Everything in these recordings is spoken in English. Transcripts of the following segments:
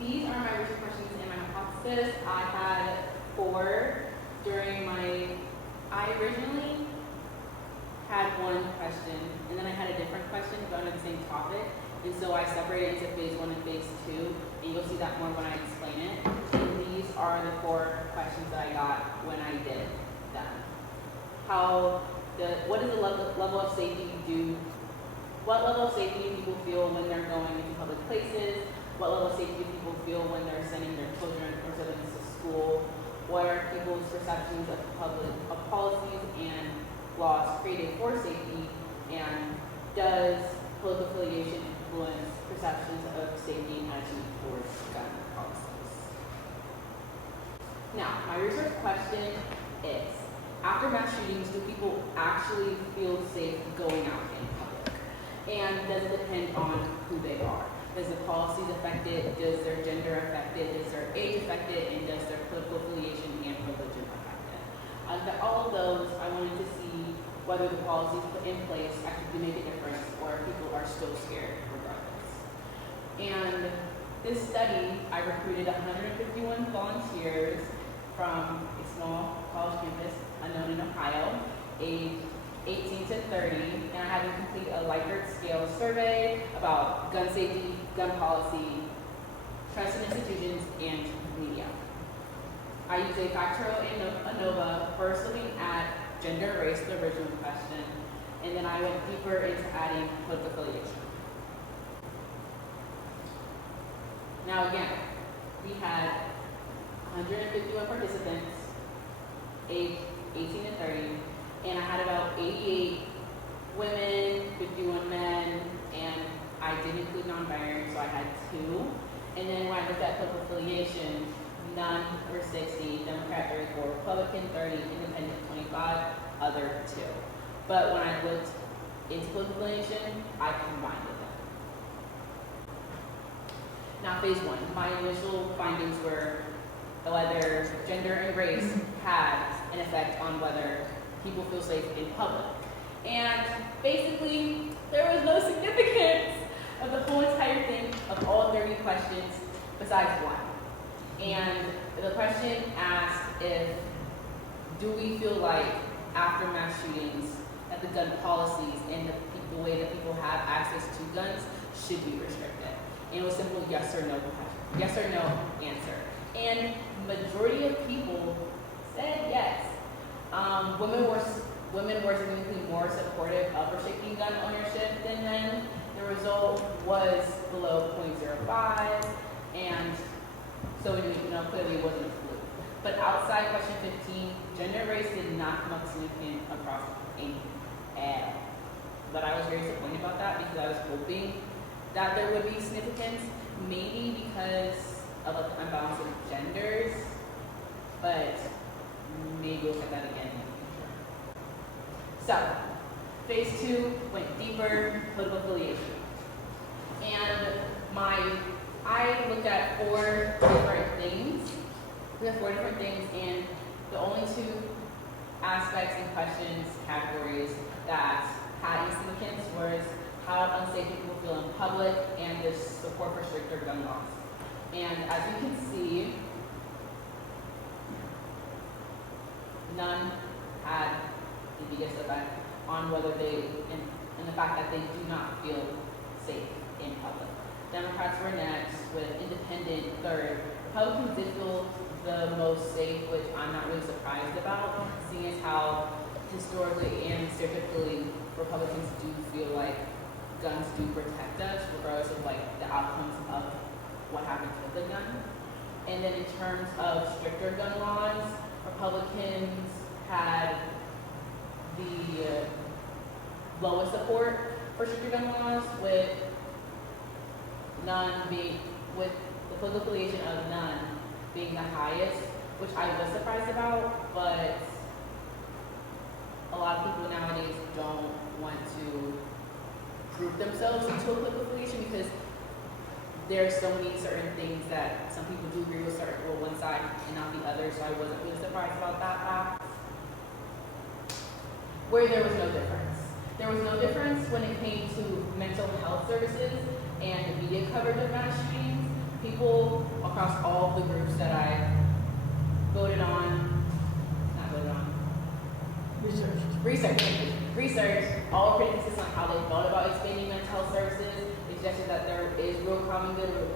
these are my research questions and my hypothesis. I had 4 during I originally had one question, and then I had a different question but on the same topic. And so I separated into phase 1 and phase 2, and you'll see that more when I explain it. And these are the 4 questions that I got when I did them. What is the level of safety what level of safety do people feel when they're going into public places? What level of safety do people feel when they're sending their children or siblings to school? What are people's perceptions of policies and laws created for safety? And does political affiliation influence perceptions of safety and attitude towards gun policies? Now, my research question is, after mass shootings, do people actually feel safe going out in public? And does it depend on who they are? Does the policies affect it? Does their gender affect it? Does their age affect it? And does their political affiliation and religion affect it? Out of all of those, I wanted to see whether the policies put in place actually do make a difference or if people are still scared regardless. And this study, I recruited 151 volunteers from a small college campus unknown in Ohio, age 18 to 30, and I had them complete a Likert scale survey about gun safety, gun policy, trust in institutions, and media. I used a factorial ANOVA, first looking at gender and race, the original question, and then I went deeper into adding political affiliation. Now again, we had 151 participants, age 18 to 30, and I had about 88 women, 51 men, and I did include non-binary, so I had 2. And then when I looked at political affiliation, none were 60, Democrat 34, Republican 30, Independent 25, other 2. But when I looked into political affiliation, I combined them. Now, phase 1, my initial findings were whether gender and race had an effect on whether people feel safe in public. And basically, there was no significance of the whole entire thing of all 30 questions besides one. And the question asked do we feel like after mass shootings that the gun policies and the way that people have access to guns should be restricted? And it was simple yes or no question, yes or no answer. And majority of people said yes. Women were significantly more supportive of restricting gun ownership than men. The result was below 0.05, and so clearly it wasn't a fluke. But outside question 15, gender and race did not come up significant across any at all. But I was very disappointed about that because I was hoping that there would be significance, maybe because of an imbalance of genders, but maybe we'll check that again in the future. So, phase 2 went deeper, political affiliation. And I looked at 4 different things. We have 4 different things, and the only 2 aspects and questions, categories that had any significance was how unsafe people feel in public and the support for stricter gun laws. And as you can see, none had the biggest effect on whether and the fact that they do not feel safe in public. Democrats were next, with independent third. Republicans did feel the most safe, which I'm not really surprised about, seeing as how historically and stereotypically Republicans do feel like guns do protect us, regardless of the outcomes of what happens with the gun. And then in terms of stricter gun laws, Republicans had the lowest support for stricter gun laws, with the political affiliation of none being the highest, which I was surprised about, but a lot of people nowadays don't want to group themselves into a political affiliation because there's so many certain things that some people do agree with one side and not the other, so I wasn't really surprised about that fact. Where there was no difference. There was no difference when it came to mental health services and media coverage of mass shootings. people across all of the groups that I voted on, not voted on, research, all pretty consistent on how they felt about expanding mental health services. They suggested that there is real common good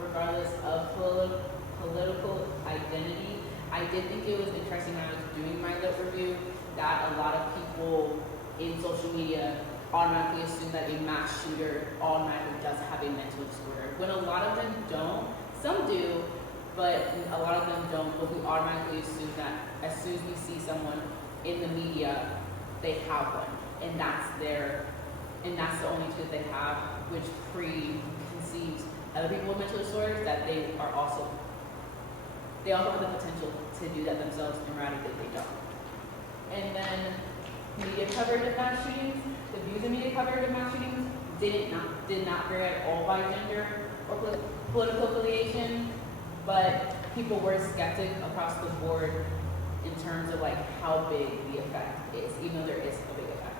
regardless of political identity. I did think it was interesting when I was doing my lit review that a lot of people in social media automatically assume that a mass shooter automatically does have a mental disorder, when a lot of them don't. Some do, but a lot of them don't. But we automatically assume that as soon as we see someone in the media, they have one, and that's the only truth they have, which preconceives other people with mental disorders that they also have the potential to do that themselves, and radically they don't. And then media coverage of mass shootings. The views of media coverage of mass shootings did not vary at all by gender or political affiliation, but people were skeptic across the board in terms of like how big the effect is, even though there is a big effect.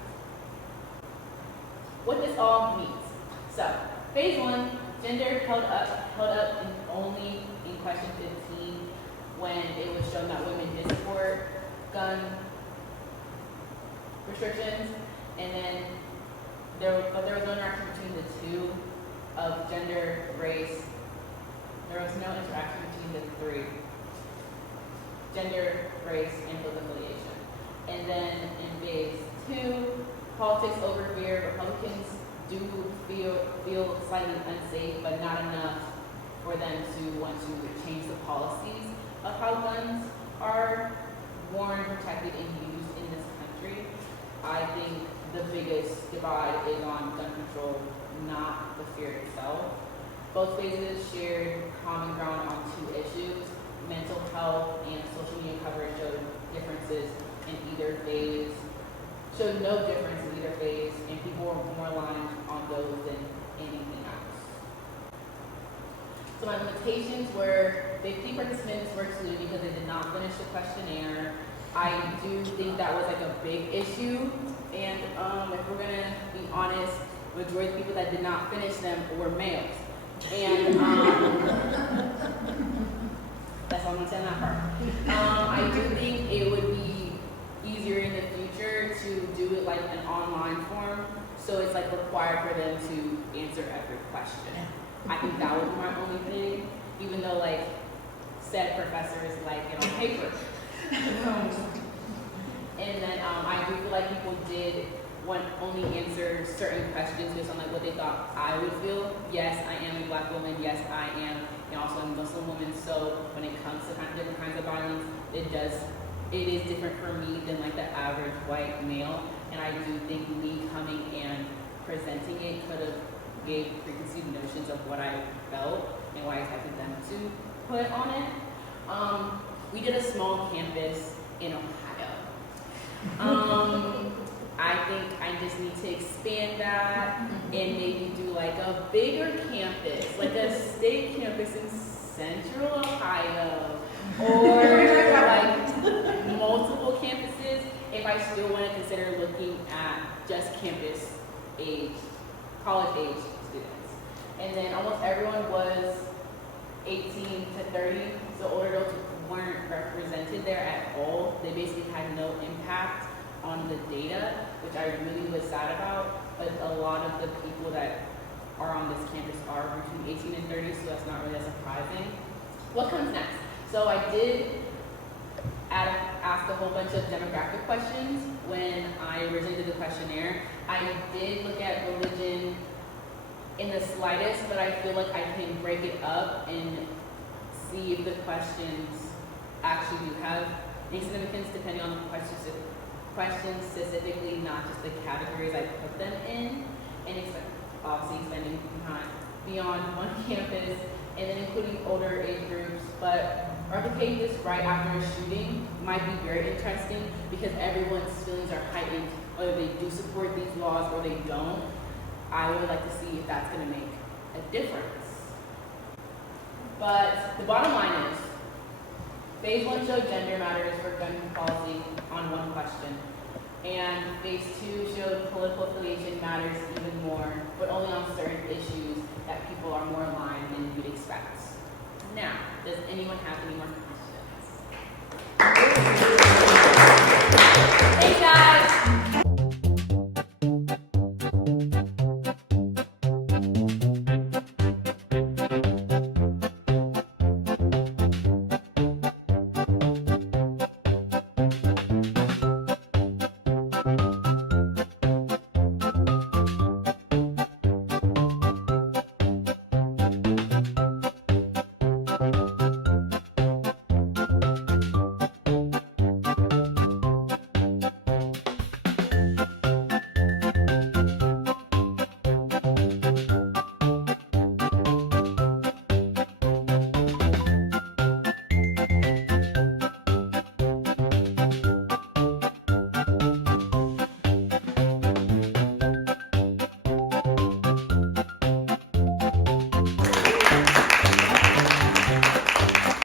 What this all means. So, phase 1, gender held up only in question 15 when it was shown that women did support gun restrictions, and then there was no interaction between the two of gender, race. There was no interaction between the three: gender, race, and political affiliation. And then in phase 2, politics over fear. Republicans do feel slightly unsafe, but not enough for them to want to change the policies of how guns are worn, protected, and used in this country. I think the biggest divide is on gun control, not the fear itself. Both phases shared common ground on 2 issues. Mental health and social media coverage showed differences in either phase, showed no difference in either phase, and people were more aligned on those than anything else. So my limitations were 50 participants were excluded because they did not finish the questionnaire. I do think that was like a big issue, and if we're gonna be honest, majority of people that did not finish them were males. And that's all I'm gonna say on that part. I do think it would be easier in the future to do it like an online form, so it's like required for them to answer every question. I think that would be my only thing, even though like said professors like it on paper. And then I do feel like people did only answer certain questions based on like what they thought I would feel. Yes, I am a Black woman. Yes, I am, and also a Muslim woman. So when it comes to different kinds of violence, it is different for me than like the average white male. And I do think me coming and presenting it could have gave preconceived notions of what I felt and what I expected them to put on it. We did a small campus in Ohio. I think I just need to expand that and maybe do like a bigger campus, like a state campus in Central Ohio, or like multiple campuses if I still want to consider looking at just campus age, college age students. And then almost everyone was 18 to 30, so older adults weren't represented there at all. They basically had no impact on the data, which I really was sad about, but a lot of the people that are on this campus are between 18 and 30, so that's not really that surprising. What comes next? So I did ask a whole bunch of demographic questions when I originally did the questionnaire. I did look at religion in the slightest, but I feel like I can break it up and see if the questions actually do have any significance depending on the questions specifically, not just the categories I put them in, and obviously spending time beyond one campus, and then including older age groups. But replicating this right after a shooting might be very interesting because everyone's feelings are heightened, whether they do support these laws or they don't. I would like to see if that's going to make a difference. But the bottom line is, phase 1 showed gender matters for gun policy on one question, and phase 2 showed political affiliation matters even more, but only on certain issues that people are more aligned than you'd expect. Now, does anyone have any more questions?